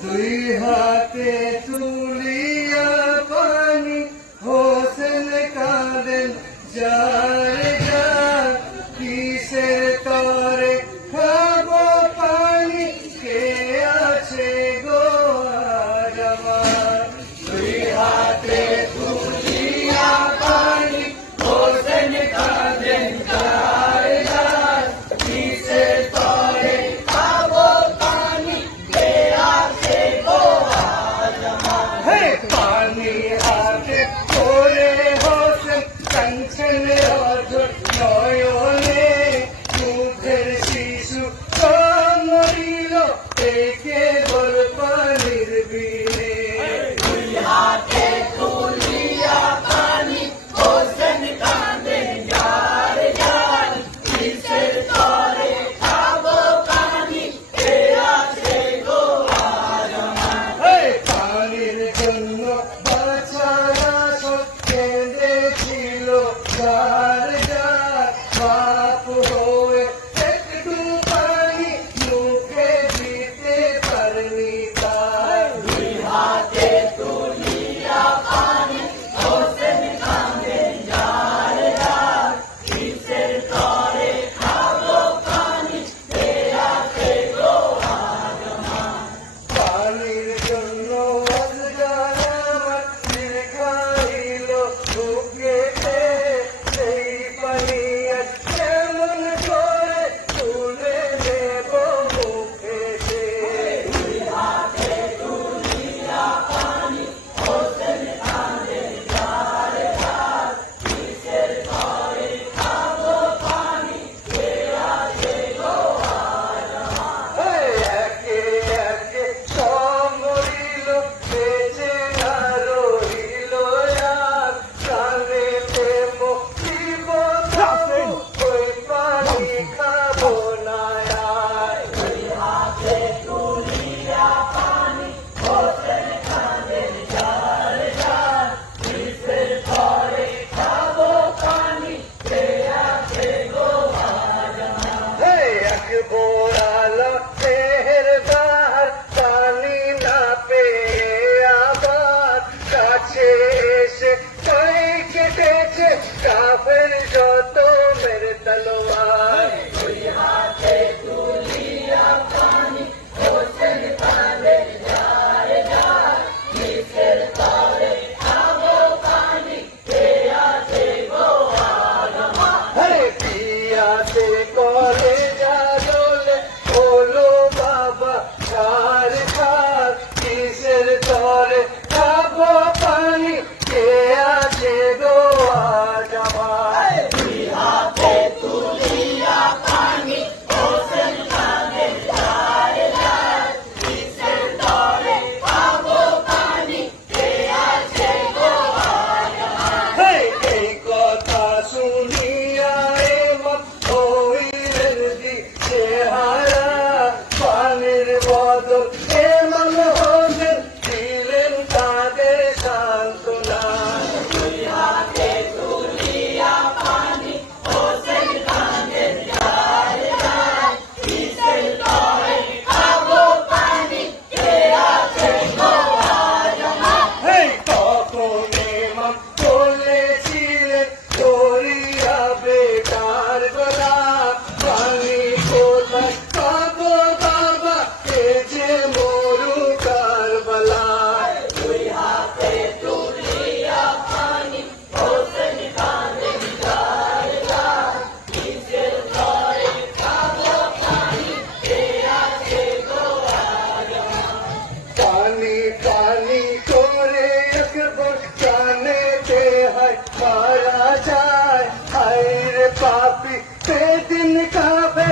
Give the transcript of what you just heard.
দুই হাতে তুলিয়া পানি হোসেন কাঁদেন যার যার কিসের তরে খাবো পানি কে আছে গো আর আমার দুই হাতে তুলিয়া পানি হোসেন কাঁদেন যার যার কিসের তরে খাবো পানি কে আছে গো আর আমার পানি হাতে করে হোসেন কাঞ্চন অঝোর নয়নে মুখের শিশু মরিল একে বল পানির বিনে দুই হাতে তুলিয়া পানি হোসেন কাঁদেন যার যার কিসের তরে খাবো পানি কে আছে গো আর আমার পানির জন্য বাছারা সব কেঁদেছিল যার যার বাপ হয়ে একটু পানি মুখে দিতে পারনি তার দুই হাতে তুলিয়া পানি হোসেন কাঁদেন যার যার কিসের তরে খাবো পানি কে আছে গো আর আমার পানির জন্য অজগার আমার খাইল বুকেতে সেই পানি আজ কেমন করে তুলে নেব মুখেতে দুই হাতে তুলিয়া পানি হোসেন কাঁদেন যার যার কিসের তরে খাবো পানি কে আছে গো আর আমার একে একে সব মরিল বেঁচে না রহিল আর প্রাণেতে মুক্তিব তবু ওই পানি খাবো না আর দুই হাতে তুলিয়া পানি হোসেন কাঁদেন যার যার কিসের তরে খাবো পানি কে আছে গো আর আমার এক বোরালা মেহেরবান পানি না পেয়ে আবার কাছে এসে কই কেটেছে কাফের যত মেরে তলোয়ার দুই হাতে তুলিয়া পানি হোসেন কাঁদেন যার যার কিসের তরে খাবো পানি কে আছে গো আর আমার পিয়াতে করে জাদলে বলো বাবা ছাড় ছাড় কিসের তরে খাবো পানি কে আছে গো আজ আমার দুই হাতে তুলিয়া পানি হোসেন কাঁদেন যার যার কিসের তরে খাবো পানি কে আছে গো আজ আমার এই কথা শুনিয়া এমন হইলেন দিশেহারা পানির বদল এমন হোসেন দিলেন তাদের সান্ত্বনা দুই হাতে তুলিয়া পানি হোসেন কাঁদেন যার যার কিসের তরে খাবো পানি কে আছে গো আর আমার তখন এমন বলেছিলেন ধরিয়া বেটার গলা পানি কোথায় পাবো বাবা এ যে মরু কারবালায় দুই হাতে তুলিয়া পানি হোসেন কাঁদেন যার যার কিসের তরে খাবো পানি কে আছে গো আর আমার পানি পানি করে একবার জানেতে হয় মারা যায় হায় রে পাপি সেদিন কাবে